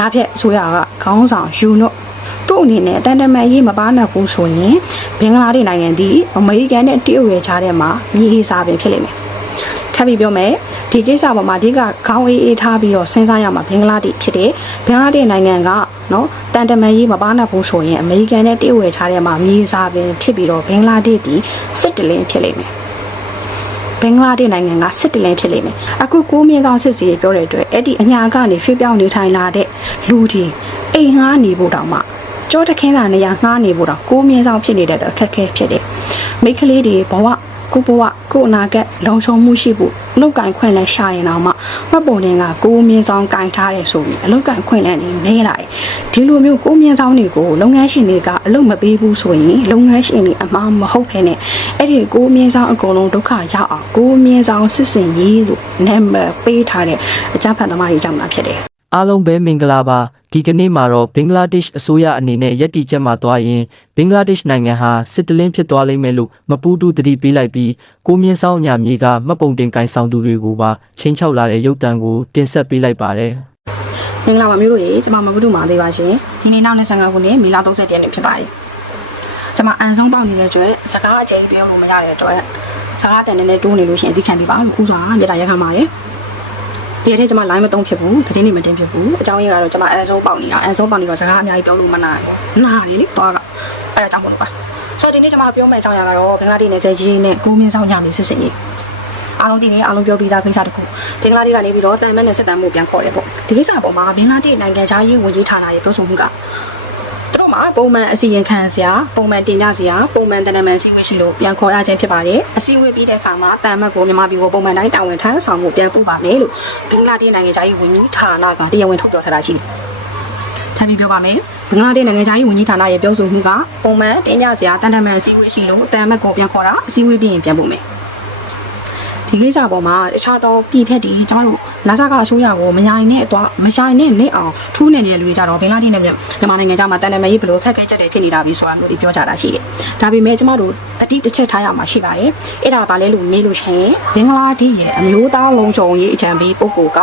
ဂျားဖြက်အစိုးရကခေါင်းဆောင်ယူနို့သူ့အနေနဲ့တန်တမန်ရေးမပါနိုင်ဘူးဆိုရင်ဘင်္ဂလားဒေ့ရှ်နိုင်ငံဒီအမေရိကန်နဲ့တရုတ်ရဲ့ခြားထဲမှာမြေဟေးစားပင်ဖြစ်လိမ့်မယ်ထပ်ပြီးပြောမယ်ဒီကိစ္စပေါ်မှာအဓိကခေါင်းအေးအေးထားပြီးတော့စဉ်းစားရမှာဘင်္ဂလားဒေ့ရှ်ဖြစ်တယ်ဘင်္ဂလားဒေ့ရှ်နိုင်ငံကနော်တန်တမန်ရေးမပါနိုင်ဘူးဆိုရင်အမေရိကန်နဲ့တရုတ်ရဲ့ခြားထဲမှာမြေဟေးစားပင်ဖြစ်ပြီးတော့ဘင်္ဂလားဒေ့ရှ်ဒီစစ်တလင်းဖြစ်လိမ့်မယ် ဘင်္ဂလားဒေ့ရှ်နိုင်ငံကစစ်တလင်းဖြစ်လိမ့်မယ်အခုကိုမြင့်ဆောင်စစ်စီတွေပြောတဲ့အတွက်အဲ့ဒီအညာကနေရွှေ့ပြောင်းနေထိုင်လာတဲ့လူတွေအိမ်ငှားနေဖို့တောင်မှကြောတခင်းတာနေရာငှားနေဖို့တောင်ကိုမြင့်ဆောင်ဖြစ်နေတဲ့အတွက်အခက်အခဲဖြစ်တယ်မိန်းကလေးတွေဘဝ ကိုဘဝကိုအနာဂတ်လုံခြုံမှုရှိဖို့အလောက်ကင်ခွင့်လဲရှာရင်တော့မှမှတ်ပုံတင်ကကိုမြင့်ဆောင်ကင်ထားတယ်ဆိုပြီးအလောက်ကင်ခွင့်လဲနေနေလာတယ်ဒီလိုမျိုးကိုမြင့်ဆောင်တွေကိုလုပ်ငန်းရှင်တွေကအလုပ်မပေးဘူးဆိုရင်လုပ်ငန်းရှင်တွေအမှားမဟုတ်ဖ ೇನೆ အဲ့ဒီကိုမြင့်ဆောင်အကုန်လုံးဒုက္ခရောက်အောင်ကိုမြင့်ဆောင်စစ်စင်ရေးလို့နာမည်ပေးထားတဲ့အကြမ်းဖက်သမားတွေကြောင့်လာဖြစ်တယ် အားလုံးပဲမင်္ဂလာပါဒီကနေ့မှာတော့ဘင်္ဂလားဒေ့ရှ်အစိုးရအနေနဲ့ယက်တီချက်မှာသွားရင်ဘင်္ဂလားဒေ့ရှ်နိုင်ငံဟာစစ်တလင်းဖြစ်သွားလိမ့်မယ်လို့မပူးတူးတတိပေးလိုက်ပြီးကိုမြင့်ဆောင်ညာမြေကမှတ်ပုံတင်ကိုင်ဆောင်သူတွေကိုပါချင်းချောက်လာတဲ့ရုပ်တံကိုတင်ဆက်ပေးလိုက်ပါတယ်မင်္ဂလာပါမျိုးတို့ရေကျွန်မမဂုတုမာသေးပါရှင်ဒီနေ့နောက်25ခုနှစ်မေလ30ရက်နေ့ဖြစ်ပါတယ်ကျွန်မအန်ဆုံးပေါက်နေတဲ့အတွက်စကားအကျဉ်းပြောလို့မရတဲ့အတွက်စကားတန်တဲ့နဲ့တိုးနေလို့ရှိရင်အသိခံပြပါလို့ဥစွာမြေတားရက်ခံပါတယ် ဒီရက်ထဲကျွန်မ line မတုံးဖြစ်ဘူးသတင်းတွေမတင်ဖြစ်ဘူးအကြောင်းရင်းကတော့ကျွန်မအန်ဆုံးပေါက်နေတာအန်ဆုံးပေါက်နေတော့စကားအများကြီးပြောလို့မနာဘူးနာလေလေတော့ကအဲ့ဒါကြောင့်မလို့ပါဆိုတော့ဒီနေ့ကျွန်မပြောမယ့်အကြောင်းအရာကတော့ဘင်္ဂလားဒေ့ရှ်နယ်ကျရေးနဲ့ကိုမင်းဆောင်ညမီစစ်စစ်ရေးအားလုံးဒီနေ့အားလုံးပြောပြီးသားကိစ္စတစ်ခုဘင်္ဂလားဒေ့ရှ်ကနေပြီးတော့တန်မက်နဲ့စစ်တမ်းမှုပြန်ခေါ်တယ်ပေါ့ဒီကိစ္စပေါ်မှာဘင်္ဂလားဒေ့ရှ်နိုင်ငံသားရေးဝန်ကြီးဌာနရဲ့ပြောဆိုမှုကသူတို့ မှာပုံမှန်အစီရင်ခံစရာပုံမှန်တင်ပြစရာပုံမှန်တန်တမန်စီဝေးရှိလို့ပြန်ခေါ်ရခြင်းဖြစ်ပါတယ်အစီအဝေးပြီးတဲ့အခါမှာတန်မက်ကိုမြန်မာပြည်ကိုပုံမှန်တိုင်းတာဝန်ထမ်းဆောင်မှုပြန်ပို့ပါမယ်လို့ဘင်္ဂလားဒေ့ရှ်နိုင်ငံသားရေးဝန်ကြီးဌာနကတရားဝင်ထုတ်ပြောထားတာရှိတယ်ထပ်ပြီးပြောပါမယ်ဘင်္ဂလားဒေ့ရှ်နိုင်ငံသားရေးဝန်ကြီးဌာနရဲ့ပြောဆိုမှုကပုံမှန်တင်ပြစရာတန်တမန်စီဝေးရှိလို့တန်မက်ကိုပြန်ခေါ်တာအစီအဝေးပြီးရင်ပြန်ပို့မယ် ဒီကိစ္စပေါ်မှာတခြားသောပြည်ဖြတ်တွေကျွန်တော်တို့လာစားကအစိုးရကိုမရိုင်နဲ့တော့မရိုင်နဲ့လက်အောင်ထူးနေတဲ့လူတွေကြတော့ဘင်္ဂလားဒေ့ရှ်နဲ့မြန်မာနိုင်ငံကြားမှာတန်တမာရေးဘယ်လိုခက်ခဲချက်တွေဖြစ်နေတာပြီဆိုတာမျိုးတွေပြောကြတာရှိတယ်။ဒါပေမဲ့ကျမတို့တတိတစ်ချက်ထားရမှာရှိပါတယ်။အဲ့ဒါဘာလဲလို့မေးလို့ရှိရင်ဘင်္ဂလားဒေ့ရှ်ရဲ့အမျိုးသားလုံးချုံရေးအကြံပေးပုဂ္ဂိုလ်က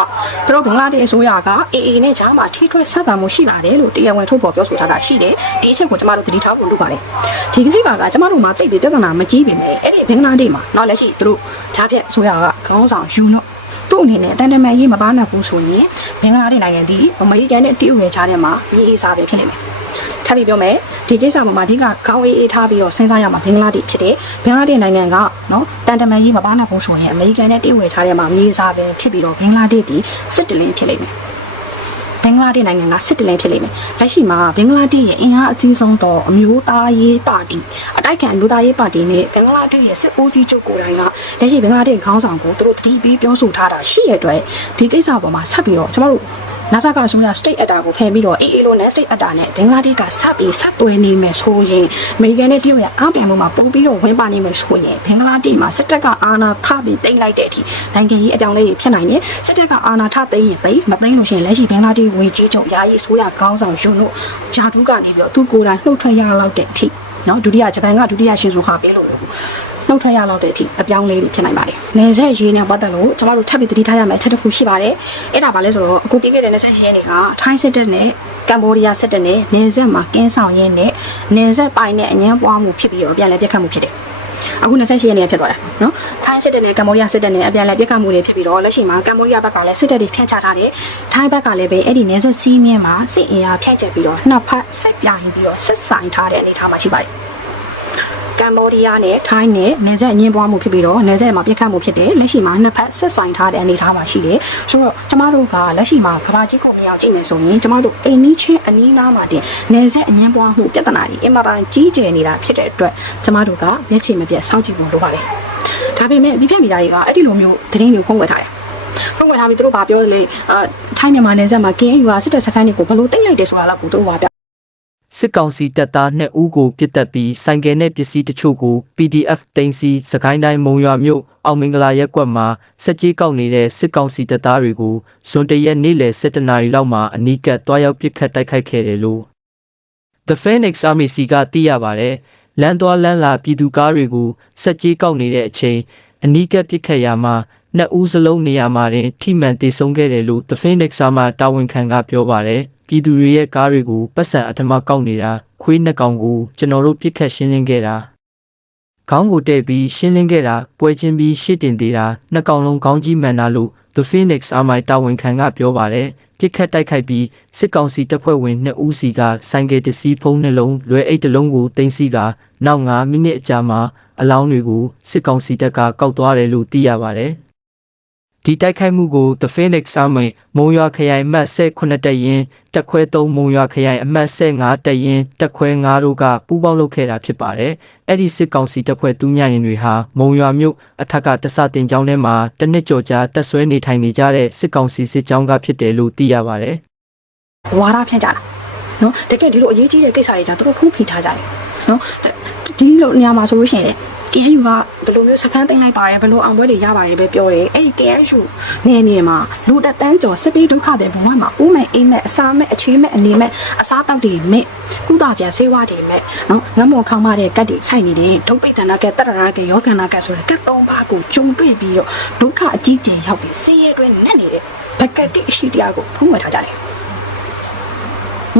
သူတို့ဘင်္ဂလားဒေ့ရှ်အစိုးရကအေအေနဲ့ကြားမှာထိထွဲဆက်ဆံမှုရှိလာတယ်လို့တရားဝင်ထုတ်ဖော်ပြောဆိုထားတာရှိတယ်။ဒီအချက်ကိုကျမတို့တတိထားဖို့လုပ်ပါတယ်။ဒီကိစ္စကကျမတို့မှာတိတ်ပြီးပြဿနာမကြီးပေမဲ့အဲ့ဒီဘင်္ဂလားဒေ့ရှ်မှာတော့လက်ရှိသူတို့ဂျားဖြက်အစိုးရကခေါင်းဆောင်ယူနို့သူ့အနေနဲ့တန်တမန်ရေးမပါနိုင်ဘူးဆိုရင်ဘင်္ဂလားဒေ့ရှ်နိုင်ငံဒီအမေရိကန်နဲ့တရုတ်ရဲ့ခြားထဲမှာမြေအေးစားပဲဖြစ်နေမယ်။ထပ်ပြီးပြောမယ်ဒီကိစ္စပေါ်မှာအဓိကခေါင်းအေးအေးထားပြီးတော့စဉ်းစားရမှာဘင်္ဂလားဒေ့ရှ်ဖြစ်တယ်။ဘင်္ဂလားဒေ့ရှ်နိုင်ငံကနော်တန်တမန်ရေးမပါနိုင်ဘူးဆိုရင်အမေရိကန်နဲ့တရုတ်ရဲ့ခြားထဲမှာမြေအေးစားပဲဖြစ်ပြီးတော့ဘင်္ဂလားဒေ့ရှ်ဒီစစ်တလင်းဖြစ်လိမ့်မယ်။ဘ င်္ဂလားဒေ့ရှ်နိုင်ငံကစစ်တလင်းဖြစ်လိမ့်မယ်။လက်ရှိမှာဘင်္ဂလားဒေ့ရှ်ရဲ့အင်အားအကြီးဆုံးသောအမျိုးသားရေးပါတီအတိုက်ခံအမျိုးသားရေးပါတီနဲ့ဘင်္ဂလားဒေ့ရှ်ရဲ့စစ်ဦးစီးချုပ်ကိုယ်တိုင်ကလက်ရှိဘင်္ဂလားဒေ့ရှ်ခေါင်းဆောင်ကိုသူတို့တတိပေးပြောဆိုထားတာရှိရတဲ့အတွက်ဒီကိစ္စပေါ်မှာဆက်ပြီးတော့ကျမတို့နာဆာကအစိုးရ state actor ကိုဖယ်ပြီးတော့အေးအေးလို့ net state actor နဲ့ဘင်္ဂလားဒေ့ရှ်ကဆက်ပြီးဆက်သွယ်နေမယ်ဆိုရင်အမေရိကန်နဲ့တရုတ်ရဲ့အားပြိုင်မှုမှာပို့ပြီးတော့ဝင်ပါနေမယ်ဆိုရင်ဘင်္ဂလားဒေ့ရှ်မှာစစ်တပ်ကအာဏာထပြီးတိမ့်လိုက်တဲ့အထိနိုင်ငံကြီးအပြောင်းလဲတွေဖြစ်နိုင်တယ်စစ်တပ်ကအာဏာထသိမ်းရင်သိမ်းမသိမ်းလို့ရှိရင်လက်ရှိဘင်္ဂလားဒေ့ရှ်ဝင်ကြီးချုပ်ယာယီအစိုးရကောင်းဆောင်ယွန်းတို့ဂျာဒူးကနေပြီးတော့သူကိုယ်တိုင်နှုတ်ထွက်ရလောက်တဲ့အထိနော်ဒုတိယဂျပန်ကဒုတိယရှင်ဆိုခါပေးလို့လို့ နှုတ်ထွက်ရလောက်တဲ့အထိအပြောင်းလဲတွေဖြစ်နိုင်ပါတယ်။နေဆက်ရေးနဲ့ပတ်သက်လို့ကျမတို့ထပ်ပြီးသတိထားရမယ့်အချက်တစ်ခုရှိပါတယ်။အဲ့ဒါဘာလဲဆိုတော့အခုပြီးခဲ့တဲ့နေဆက်ရေးတွေကထိုင်းစစ်တပ်နဲ့ကမ်ဘောဒီးယားစစ်တပ်နဲ့နေဆက်မှာကင်းဆောင်ရင်းနဲ့နေဆက်ပိုင်နဲ့အငန်းပွားမှုဖြစ်ပြီးတော့ပြန်လည်ပြတ်ခတ်မှုဖြစ်တယ်။အခု28ရက်နေ့ဖြစ်သွားတာနော်ထိုင်းစစ်တပ်နဲ့ကမ္ဘောဒီးယားစစ်တပ်နဲ့အပြန်အလှန်ပြစ်ခတ်မှုတွေဖြစ်ပြီးတော့လက်ရှိမှာကမ္ဘောဒီးယားဘက်ကလည်းစစ်တပ်တွေဖျက်ချထားတယ်ထိုင်းဘက်ကလည်းပဲအဲ့ဒီနေဆက်စီးမြင်းမှာစစ်အင်အားဖျက်ချက်ပြီးတော့နှစ်ဖက်စိုက်ပြိုင်ပြီးတော့ဆက်ဆိုင်ထားတဲ့အနေအထားမှာရှိပါတယ်က မ္ဘောဒီးယားနဲ့ထိုင်းနဲ့နေဆက်ညင်းပွားမှုဖြစ်ပြီးတော့နေဆက်မှာပြစ်ခတ်မှုဖြစ်တယ်လက်ရှိမှာနှစ်ဖက်ဆက်ဆိုင်ထားတဲ့အနေအထားမှာရှိတယ်ဆိုတော့ကျမတို့ကလက်ရှိမှာကဘာကြီးကိုမရောက်ကြည့်မယ်ဆိုရင်ကျမတို့အိမ်နီးချင်းအနီးနားမှာတင်နေဆက်အညင်းပွားမှုပြဿနာတွေအင်မတန်ကြီးကျယ်နေတာဖြစ်တဲ့အတွက်ကျမတို့ကမျက်ခြေမပြတ်စောင့်ကြည့်ဖို့လိုပါတယ်ဒါပေမဲ့မိဖက်မိသားတွေကအဲ့ဒီလိုမျိုးသတင်းတွေဖုံးကွယ်ထားတယ်ဖုံးကွယ်ထားပြီးသူတို့ဗာပြောလေအာထိုင်းမြန်မာနယ်စပ်မှာကင်းယူဟာစစ်တပ်စခန်းတွေကိုဘလို့တိတ်လိုက်တယ်ဆိုတာတော့ကိုသူတို့ဗာပြ စစ်ကောင်စီတပ်သား2ဦးကိုပြစ်တက်ပြီးဆိုင်ကယ်နဲ့ပစ္စည်းတချို့ကို PDF တင်စီစကိုင်းတိုင်းမုံရွာမြို့အောင်မင်္ဂလာရက်ကွက်မှာစက်ကြီးကောက်နေတဲ့စစ်ကောင်စီတပ်သားတွေကိုဇွန်တရက်နေ့လယ်7နာရီလောက်မှာအနီးကပ်တွားရောက်ပစ်ခတ်တိုက်ခိုက်ခဲ့တယ်လို့ The Phoenix Army စီကသိရပါတယ်လမ်းသွားလမ်းလာပြည်သူကားတွေကိုစက်ကြီးကောက်နေတဲ့အချိန်အနီးကပ်ပစ်ခတ်ရမှာနှစ်ဦးစလုံးနေရာမှာတင်ထိမှန်တေဆုံးခဲ့တယ်လို့ The Phoenix Army တာဝန်ခံကပြောပါတယ် ပြည်သူတွေရဲ့ကားတွေကိုပတ်စံအထမကောက်နေတာခွေးနှစ်ကောင်ကိုကျွန်တော်တို့ပြစ်ခတ်ရှင်းလင်းခဲ့တာခေါင်းကိုတဲ့ပြီးရှင်းလင်းခဲ့တာပွဲချင်းပြီးရှစ်တင်သေးတာနှစ်ကောင်လုံးခေါင်းကြီးမှန်တာလို့ The Phoenix Army တာဝန်ခံကပြောပါတယ်ပြစ်ခတ်တိုက်ခိုက်ပြီးစစ်ကောင်စီတပ်ဖွဲ့ဝင်2ဦးစီကဆိုင်ကယ်တစ်စီးဖုံးနှလုံးလွယ်အိတ်တစ်လုံးကိုတင်စီကနောက်9မိနစ်အကြာမှာအလောင်းတွေကိုစစ်ကောင်စီတပ်ကကောက်သွားတယ်လို့သိရပါတယ် ဒီတိုက်ခိုက်မှုကို The Phoenix Army မုံရွာခရိုင်အမှတ်18တပ်ရင်းတပ်ခွဲ3မုံရွာခရိုင်အမှတ်15တပ်ရင်းတပ်ခွဲ9တို့ကပူးပေါင်းလုပ်ခဲ့တာဖြစ်ပါတယ်။အဲ့ဒီစစ်ကောင်စီတပ်ဖွဲ့သူညရင်တွေဟာမုံရွာမြို့အထက်ကတစတင်ကျောင်းထဲမှာတနစ်ကြော်ကြာတက်ဆွဲနေထိုင်နေကြတဲ့စစ်ကောင်စီစစ်ကြောင်းကဖြစ်တယ်လို့သိရပါတယ်။ဝါဒဖြန့်ကြတာနော်တကယ်ဒီလိုအရေးကြီးတဲ့ကိစ္စတွေじゃသူတို့ဖုံးဖိထားကြတယ်နော် ဒီလိုနေရာမှာဆိုလို့ရှိရင်လေ KNU ကဘယ်လိုမျိုးစကန်းသိမ်းလိုက်ပါတယ်ဘယ်လိုအောင်ပွဲတွေရပါတယ်ပဲပြောတယ်အဲ့ဒီ KNU နေမြေမှာလူတက်တန်းကျော်စစ်ပေးဒုက္ခတဲ့ဘဝမှာဥမဲ့အိမ်မဲ့အစာမဲ့အခြေမဲ့အနေမဲ့အစားတောက်တွေမဲ့ကုသကြဆေးဝါးတွေမဲ့နော်ငတ်မော်ခေါင်းမတဲ့ကတ်တွေဆိုင်နေတယ်ဒုက္ခိတနာကဲတရရကဲယောဂန္နာကဲဆိုတဲ့ကတ်သုံးပါးကိုဂျုံတွေ့ပြီးတော့ဒုက္ခအကြီးကျယ်ရောက်ပြီးဆေးရဲတွင်နဲ့နေတဲ့ဘက်ကတိအရှိတရားကိုဖုံးဝယ်ထားကြတယ်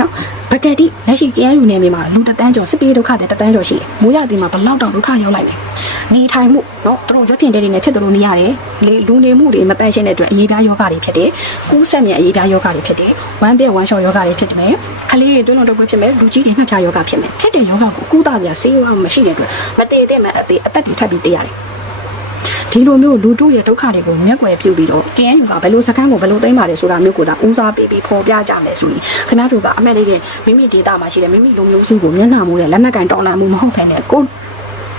နော်ဘကတိလက်ရှိ KNU နယ်မြေမှာလူတသန်းကျော်စစ်ပေးဒုက္ခတဲ့တသန်းကျော်ရှိတယ်။မိုးရသည်မှာဘလောက်တောင်ဒုက္ခရောက်လိုက်လဲ။နေထိုင်မှုနော်သူတို့ရွက်ပြင်တဲ့တွေနဲ့ဖြစ်တယ်လို့နေရတယ်။လေလူနေမှုတွေမတန့်ရှင်းတဲ့အတွက်အရေးပြားယောဂတွေဖြစ်တယ်။ကူးဆက်မြန်အရေးပြားယောဂတွေဖြစ်တယ်။ဝမ်းပြက်ဝမ်းလျှော်ယောဂတွေဖြစ်တယ်။ခလေးတွေတွန်းလုံးတုပ်ကွေးဖြစ်မယ်။လူကြီးတွေနှက်ဖြာယောဂဖြစ်မယ်။ဖြစ်တဲ့ယောဂကိုကုသပြဆေးဝါးမရှိတဲ့အတွက်မတည်တဲ့မဲ့အသေးအသက်တွေထပ်ပြီးတည်ရတယ်။ ဒီလိုမျိုးလူတို့ရဲ့ဒုက္ခတွေကိုမျက်ကွယ်ပြုပြီးတော့ KNU ကဘယ်လိုစကန်းကိုဘယ်လိုသိမ်းပါတယ်ဆိုတာမျိုးကိုသာဦးစားပေးပြီးဖော်ပြကြမယ်ဆိုရင်ခင်ဗျားတို့ကအမက်လေးတဲ့မိမိဒေတာမှာရှိတဲ့မိမိလူမျိုးစုကိုမျက်နှာမူတဲ့လက်နက်ကင်တော်လှန်မှုမဟုတ်ဘဲနဲ့ကို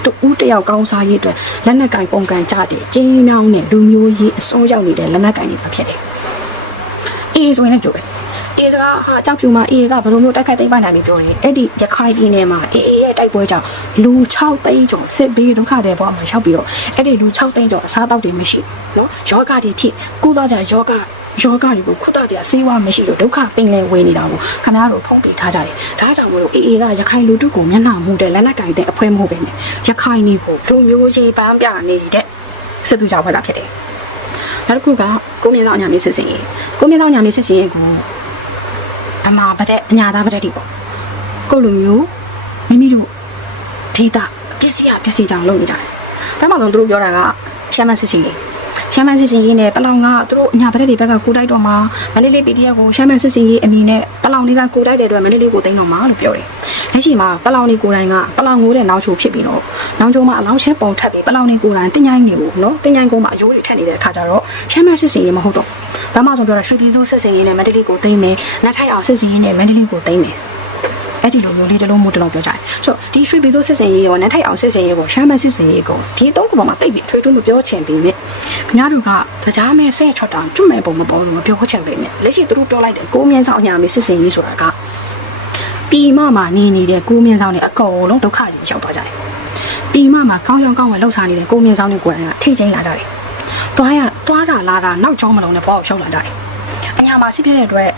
တူဦးတယောက်ကောင်းစားရေးအတွက်လက်နက်ကင်ပုံကန်ကြတဲ့ကျင်းမြောင်းတဲ့လူမျိုးရေးအစိုးရောက်နေတဲ့လက်နက်ကင်တွေပဲဖြစ်တယ်။အေးဆိုရင်လည်းပြောပဲ တေစကားဟာအကြောက်ပြူမှာအေးကဘယ်လိုမျိုးတိုက်ခိုက်သိမ်းပိုက်နိုင်ပြီပြောရင်အဲ့ဒီရခိုင်ပြည်နယ်မှာအေးအေးရဲ့တိုက်ပွဲကြောင့်လူ6သိန်းကျော်စစ်ဘေးဒုက္ခတွေပေါ်မှာရောက်ပြီးတော့အဲ့ဒီလူ6သိန်းကျော်အစားအသောက်တွေမရှိဘူးနော်ယောဂတွေဖြစ်ကုသကြယောဂယောဂတွေကိုခုတတရားစေးဝါမရှိတော့ဒုက္ခပင်လယ်ဝင်နေတာကိုခဏတို့ဖုံးပြထားကြတယ်ဒါကြောင့်မလို့အေးအေးကရခိုင်လူတုကိုမျက်နှာမူတဲ့လက်နက်ကင်တဲ့အဖွဲမဟုတ်ပဲနဲ့ရခိုင်တွေကိုလူမျိုးကြီးပန်းပြနေတဲ့စစ်သူကြောင့်ပဲတာဖြစ်တယ်နောက်တစ်ခုကကိုမြင့်ဆောင်အညာမေးစစ်စင်ရေးကိုမြင့်ဆောင်အညာမေးစစ်စင်ရေးကို အမှာဗတဲ့အညာသားဗတဲ့ဒီပေါ့ကိုလူမျိုးမိမိတို့ဒေတာပစ္စည်းအပစ္စည်းကြောင့်လုပ်နေကြတယ်ပထမဆုံးသူတို့ပြောတာကရှမ်းမစစ်စင်ရေးရှမ်းမစစ်စင်ရေးနဲ့ပလောင်ကသူတို့အညာဗတဲ့ဒီဘက်ကကိုတိုက်တော့မှာမလေးလေး PDF ကိုရှမ်းမစစ်စင်ရေးအမီနဲ့ပလောင်တွေကကိုတိုက်တဲ့အတွက်မလေးလေးကိုတိန်းတော့မှာလို့ပြောတယ် လက်ရှိမှာပလောင်တွေကိုယ်တိုင်ကပလောင်ငိုးတဲ့နောက်ချိုဖြစ်ပြီးတော့နောက်ချိုမှာအလောင်းရှင်းပုံထပ်ပြီးပလောင်တွေကိုယ်တိုင်တင်ញိုင်းနေဘူးနော်တင်ញိုင်းကုန်းမှာအယိုးတွေထက်နေတဲ့အခါကျတော့ရှမ်းမစစ်စင်ရေးမဟုတ်တော့ဘာမှဆုံးပြောတာရွှေပြည်သူစစ်စင်ရေးနဲ့မန္တလေးကိုတိန်းမယ်လက်ထိုက်အောင်စစ်စင်ရေးနဲ့မန္တလေးကိုတိန်းမယ်အဲ့ဒီလိုမျိုးလေးတစ်လုံးမို့တစ်လုံးပြောကြတယ်ဆိုတော့ဒီရွှေပြည်သူစစ်စင်ရေးရောနန်းထိုက်အောင်စစ်စင်ရေးကိုရှမ်းမစစ်စင်ရေးကိုဒီသုံးခုပေါ်မှာတိတ်ပြီးထွေးထွေးမပြောချင်ပြီးမြစ်ခင်ဗျားတို့ကတရားမဲ့ဆဲချွတ်တာကျွမဲ့ပုံမပေါ်လို့မပြောချင်ပေမဲ့လက်ရှိသူတို့ပြောလိုက်တဲ့ကိုမြန်းဆောင်အညာမေစစ်စင်ရေးဆိုတာက ပြည်မမှာနေနေတဲ့ကိုမြန်းဆောင်တွေအကုန်လုံးဒုက္ခကြီးရောက်သွားကြတယ်ပြည်မမှာကောင်းရောင်းကောင်းဝယ်လှုပ်ရှားနေတဲ့ကိုမြန်းဆောင်တွေကိုယ်တိုင်ကထိတ်ချင်းလာကြတယ်သွားရသွားတာလာတာနောက်ကျောင်းမလုံးနဲ့ပေါ်အောင်ရှောက်လာကြတယ်အညာမှာစစ်ပြတဲ့အတွက်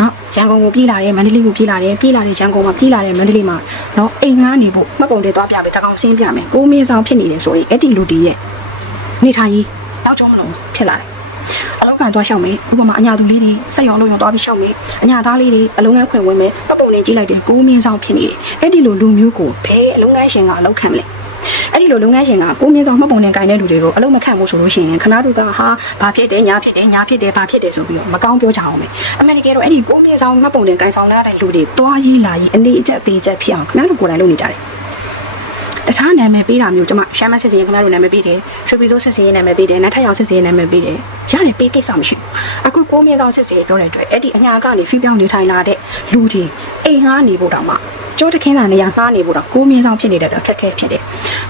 နော်ရန်ကုန်ကိုပြေးလာတယ်မန္တလေးကိုပြေးလာတယ်ပြေးလာတယ်ရန်ကုန်မှာပြေးလာတယ်မန္တလေးမှာနော်အိမ်ငှားနေဖို့မှတ်ပုံတွေသွားပြပေးတကောင်စင်းပြမယ်ကိုမင်းဆောင်ဖြစ်နေတယ်ဆိုရင်အဲ့ဒီလူတီးရဲ့နေထိုင်ရေးနောက်ကျုံးမလုံးဖြစ်လာတယ် အလုံးကန်သွားရှောက်မယ်ဥပမာအညာသူလေးတွေစက်ရုံလုံးရုံသွားပြီးရှောက်မယ်အညာသားလေးတွေအလုံးငန်းဖွင့်ဝင်မယ်မှတ်ပုံတွေကြည့်လိုက်တယ်ကိုမင်းဆောင်ဖြစ်နေတယ်အဲ့ဒီလိုလူမျိုးကိုဘယ်အလုံးငန်းရှင်ကအလုံးခံမလဲအဲ့ဒီလိုလုပ်ငန်းရှင်ကကိုမြင့်ဆောင်မှတ်ပုံနဲ့ကင်တဲ့လူတွေကိုအလုံးမခံဘူးဆိုလို့ရှိရင်ခဏတို့ကဟာဘာဖြစ်တယ်ညာဖြစ်တယ်ညာဖြစ်တယ်ဘာဖြစ်တယ်ဆိုပြီးတော့မကောင်းပြောကြအောင်မယ်အမှန်တကယ်တော့အဲ့ဒီကိုမြင့်ဆောင်မှတ်ပုံနဲ့ကင်ဆောင်လာတဲ့လူတွေတွားရေးလာရေးအနေအကျက်သေးချက်ဖြစ်အောင်ခဏတို့ကိုယ်တိုင်လုပ်နေကြတယ် တခြားနာမည်ပေးတာမျိုးကျွန်မရှမ်းမစစ်စင်ရင်ခင်ဗျားတို့နာမည်ပေးတယ်ရွှေပြည်စိုးစစ်စင်ရင်နာမည်ပေးတယ်နတ်ထက်ရောင်စစ်စင်ရင်နာမည်ပေးတယ်ရတယ်ပေးကိစ္စမရှိဘူးအခုကိုမြင့်ဆောင်စစ်စင်ရင်ပြောတဲ့အတွက်အဲ့ဒီအညာကနေဖိပြောင်းနေထိုင်လာတဲ့လူကြီးအိမ်ငှားနေဖို့တောင်မှကြောတခင်းတာနေရာငှားနေဖို့တော့ကိုမြင့်ဆောင်ဖြစ်နေတဲ့အတွက်ခက်ခဲဖြစ်တယ်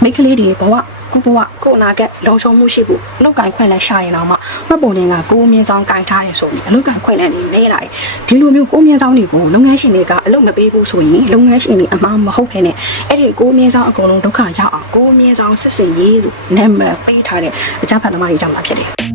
မိန်းကလေးတွေဘဝ ကိုဘဝကိုအနာကလုံခြုံမှုရှိဖို့အလောက်ကင်ခွင့်လဲရှာရင်တော့မှမှတ်ပုံတင်ကကိုမြင့်ဆောင်ကင်ထားတယ်ဆိုရင်အလောက်ကင်ခွင့်လဲနေနေလာတယ်ဒီလိုမျိုးကိုမြင့်ဆောင်တွေကိုလုပ်ငန်းရှင်တွေကအလုပ်မပေးဘူးဆိုရင်လုပ်ငန်းရှင်တွေအမှားမဟုတ်ဘဲနဲ့အဲ့ဒီကိုမြင့်ဆောင်အကုန်လုံးဒုက္ခရောက်အောင်ကိုမြင့်ဆောင်စစ်စင်ရေးလို့နာမည်ပေးထားတဲ့အကြမ်းဖက်သမားတွေကြောင့်လာဖြစ်တယ်